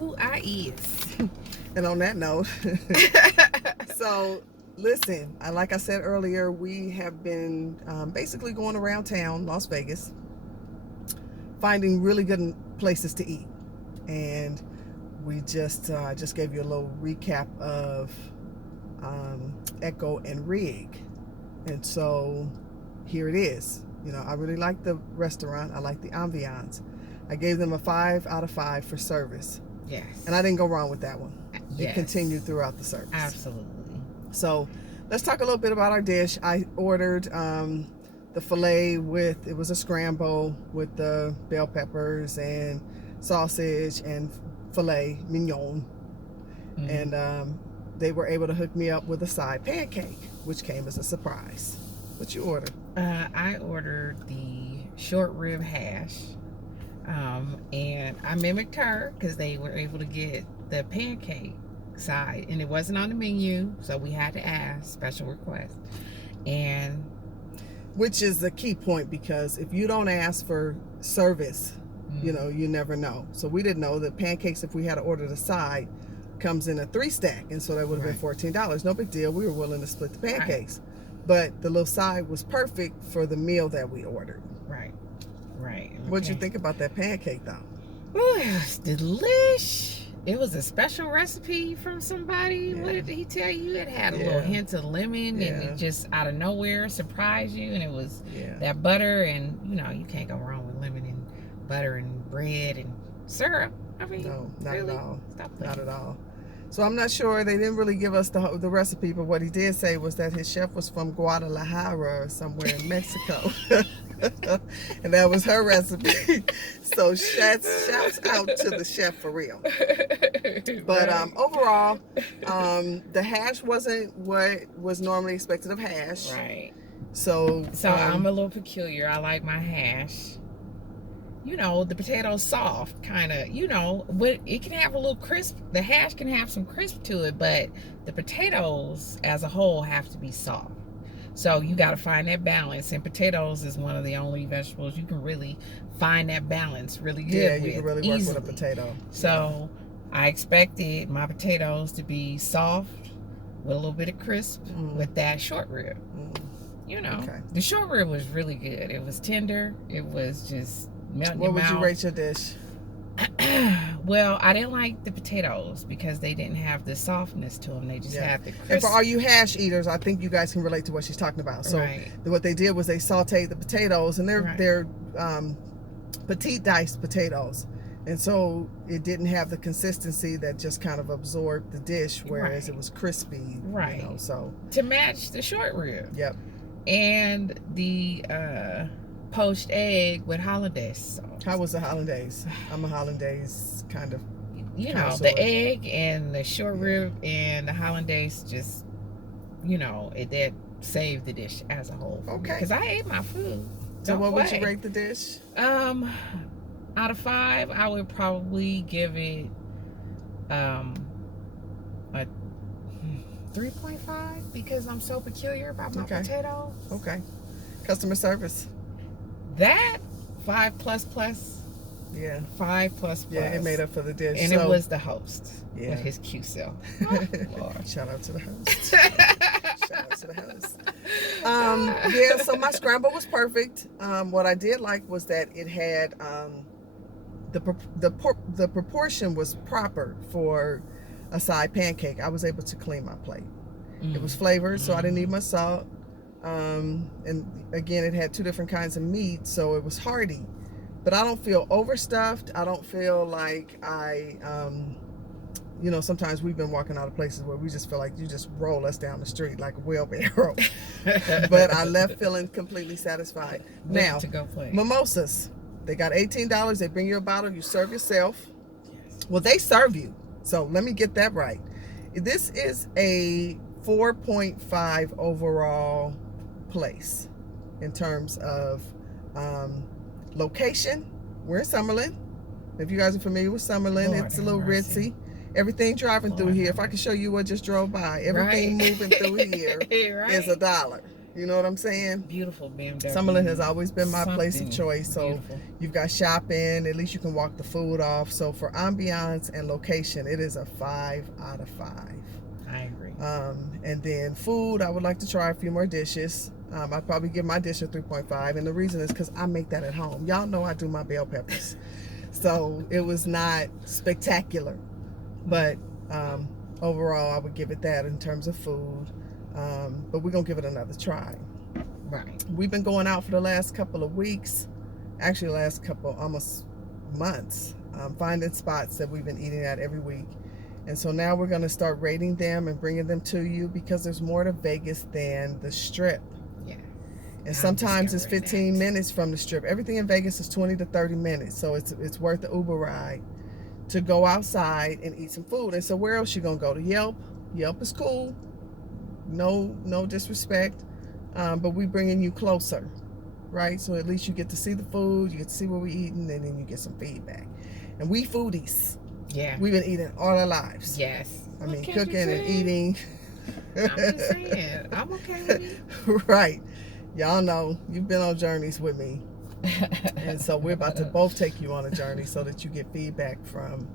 who I is. And on that note, so listen, like I said earlier, we have been basically going around town, Las Vegas, finding really good places to eat. And we just gave you a little recap of Echo and Rig. And so here it is. You know, I really like the restaurant. I like the ambiance. I gave them a 5 out of 5 for service. Yes. And I didn't go wrong with that one. Yes. It continued throughout the service. Absolutely. So let's talk a little bit about our dish. I ordered the filet with, it was a scramble with the bell peppers and sausage and filet mignon. Mm-hmm. And they were able to hook me up with a side pancake, which came as a surprise. What you ordered? I ordered the short rib hash. And I mimicked her because they were able to get the pancake side, and it wasn't on the menu, so we had to ask, special request. And which is the key point, because if you don't ask for service, you know, you never know. So we didn't know that pancakes, if we had to order the side, comes in a 3-stack, and so that would have been $14. No big deal. We were willing to split the pancakes, but the little side was perfect for the meal that we ordered. Right. What'd you think about that pancake, though? Oh, it was delish. It was a special recipe from somebody. What did he tell you? It had a little hint of lemon, and it just out of nowhere surprised you. And it was that butter, and you know, you can't go wrong with lemon and butter and bread and syrup. I mean, no, not really? at all. Stop not at all. So I'm not sure. They didn't really give us the recipe, but what he did say was that his chef was from Guadalajara or somewhere in Mexico. And that was her recipe. So shouts out to the chef for real. But overall, the hash wasn't what was normally expected of hash. Right. So I'm a little peculiar. I like my hash. You know, the potato's soft, kind of, you know, but it can have a little crisp. The hash can have some crisp to it, but the potatoes as a whole have to be soft. So you got to find that balance, and potatoes is one of the only vegetables you can really find that balance really good with. Yeah, you can really work with a potato. So I expected my potatoes to be soft with a little bit of crisp with that short rib. You know, the short rib was really good. It was tender. It was just melting your mouth. What would you rate your dish? Well, I didn't like the potatoes because they didn't have the softness to them. They just had the crisp. And for all you hash eaters, I think you guys can relate to what she's talking about. So what they did was they sauteed the potatoes, and they're petite diced potatoes, and so it didn't have the consistency that just kind of absorbed the dish, whereas it was crispy. You know, so to match the short rib. Yep. And the poached egg with hollandaise sauce. How was the hollandaise? I'm a hollandaise kind of. You know, the egg and the short rib and the hollandaise just, you know, that saved the dish as a whole. Okay. Because I ate my food. So what would you rate the dish? Out of 5, I would probably give it a 3.5 because I'm so peculiar about my potatoes. Okay. Customer service. That 5++. Yeah. 5++. Yeah, it made up for the dish. And it was the host with his cute self. Oh, Lord. Shout out to the host. Shout out to the host. So my scramble was perfect. What I did like was that it had the proportion was proper for a side pancake. I was able to clean my plate. It was flavored, so I didn't need much salt. And again, it had 2 different kinds of meat, so it was hearty. But I don't feel overstuffed. I don't feel like you know, sometimes we've been walking out of places where we just feel like you just roll us down the street like a wheelbarrow. But I left feeling completely satisfied. Now, mimosas. They got $18. They bring you a bottle. You serve yourself. Well, they serve you. So let me get that right. This is a 4.5 overall place in terms of location. We're in Summerlin. If you guys are familiar with Summerlin, it's a little ritzy. Everything driving through here, if I can show you what just drove by, everything moving through here is $1. You know what I'm saying? Beautiful BMW. Summerlin has always been my place of Something choice. So beautiful. you've got shopping. At least you can walk the food off. So for ambiance and location, it is a 5 out of 5. I agree. And then food, I would like to try a few more dishes. I'd probably give my dish a 3.5. And the reason is because I make that at home. Y'all know I do my bell peppers. So it was not spectacular. But overall, I would give it that in terms of food. But we're going to give it another try. Right. We've been going out for the last couple of weeks, actually last couple, almost months, finding spots that we've been eating at every week. And so now we're going to start rating them and bringing them to you because there's more to Vegas than the Strip. Yeah. And sometimes it's 15 minutes from the Strip. Everything in Vegas is 20 to 30 minutes. So it's worth the Uber ride to go outside and eat some food. And so where else you going to go? To Yelp. Yelp is cool. No disrespect. But we bringing you closer, right? So at least you get to see the food, you get to see what we're eating, and then you get some feedback. And we foodies. Yeah. We've been eating all our lives. Yes. I mean, cooking and eating. I'm just saying. I'm okay with it. Right. Y'all know you've been on journeys with me. And so we're about to both take you on a journey so that you get feedback from